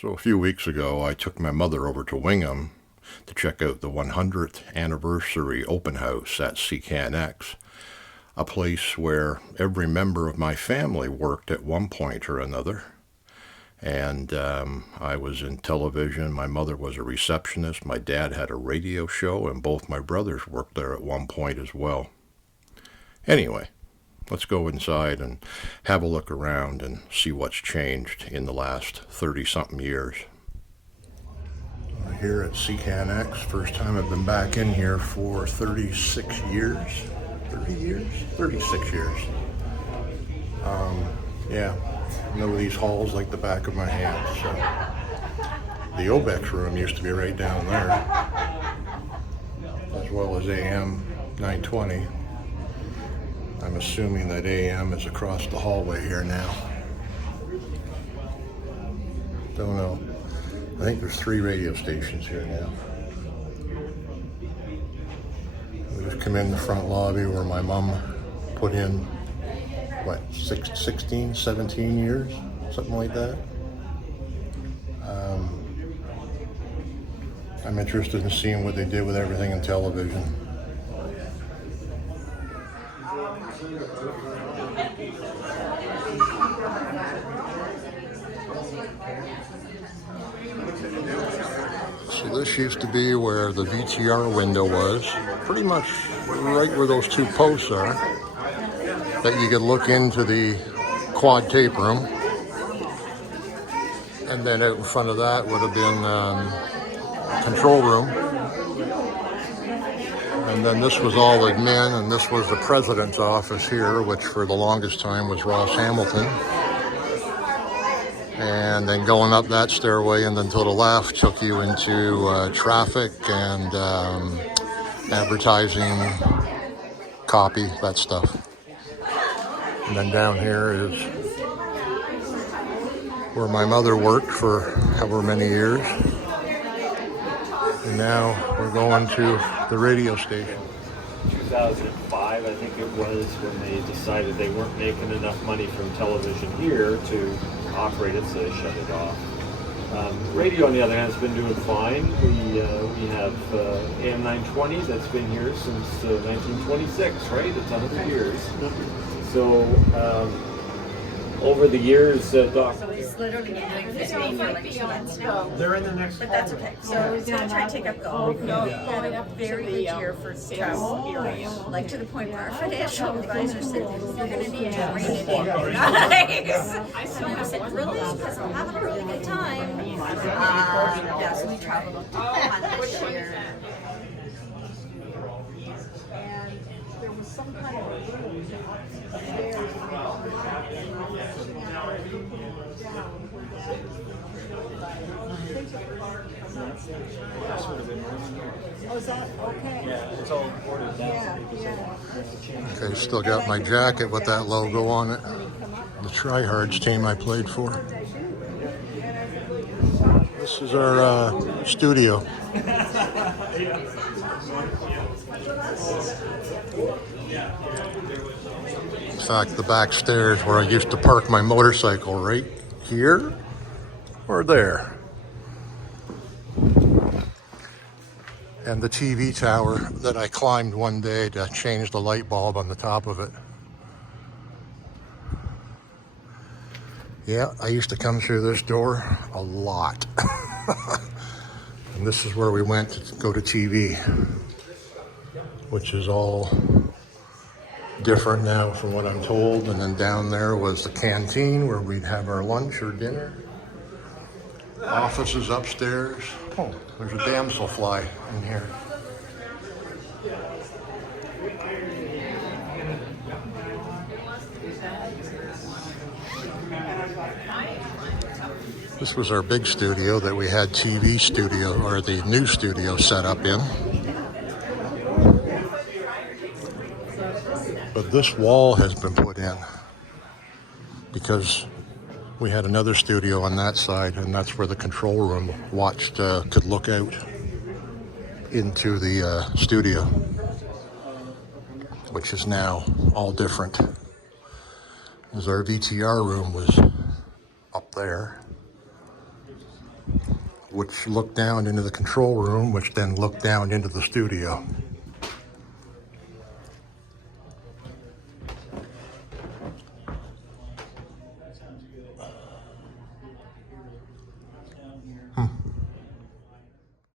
So a few weeks ago, I took my mother over to Wingham to check out the 100th anniversary open house at CKNX, a place where every member of my family worked at one point or another. And I was in television, my mother was a receptionist, my dad had a radio show, and both my brothers worked there at one point as well. Anyway, let's go inside and have a look around and see what's changed in the last 30-something years. Here at CKNX, first time I've been back in here for 36 years. 30 years? 36 years. Yeah, I know these halls like the back of my hand. So the OBEX room used to be right down there, as well as AM 920. I'm assuming that AM is across the hallway here now. Don't know. I think there's 3 radio stations here now. We just come in the front lobby where my mom put in, what, 16, 17 years? Something like that. I'm interested in seeing what they did with everything in television. So this used to be where the VTR window was, pretty much right where those 2 posts are, that you could look into the quad tape room. And then out in front of that would have been control room. And then this was all admin, and this was the president's office here, which for the longest time was Ross Hamilton. And then going up that stairway and then to the left took you into traffic and advertising, copy, that stuff. And then down here is where my mother worked for however many years. And now we're going to the radio station. 2005, I think it was, when they decided they weren't making enough money from television here to operate it, so they shut it off. Radio, on the other hand, has been doing fine. We have AM 920 that's been here since 1926, right? It's 100 years. So over the years, Doc. So he's literally been doing 15 for like 2 months now. They're in the next. But that's okay. So he's gonna try to take up golf. He had a very good year for travel area, like to the point where our financial advisor said, "You're gonna need to rein it in, guys." So I said, "Really? Because I'm having a really good time." Yeah. So we traveled a ton this year. And there was some kind of a room upstairs. Oh, is that okay? Yeah, it's all recorded. Okay, still got my jacket with that logo on it. The Tryhards team I played for. This is our studio. In fact, the back stairs where I used to park my motorcycle, right here or there. And the TV tower that I climbed one day to change the light bulb on the top of it. Yeah, I used to come through this door a lot. And this is where we went to go to TV, which is all different now from what I'm told. And then down there was the canteen where we'd have our lunch or dinner. Offices upstairs. Oh, there's a damselfly in here. This was our big studio that we had TV studio, or the news studio, set up in. But this wall has been put in because we had another studio on that side, and that's where the control room could look out into the studio, which is now all different. As our VTR room was up there. which looked down into the control room, which then looked down into the studio.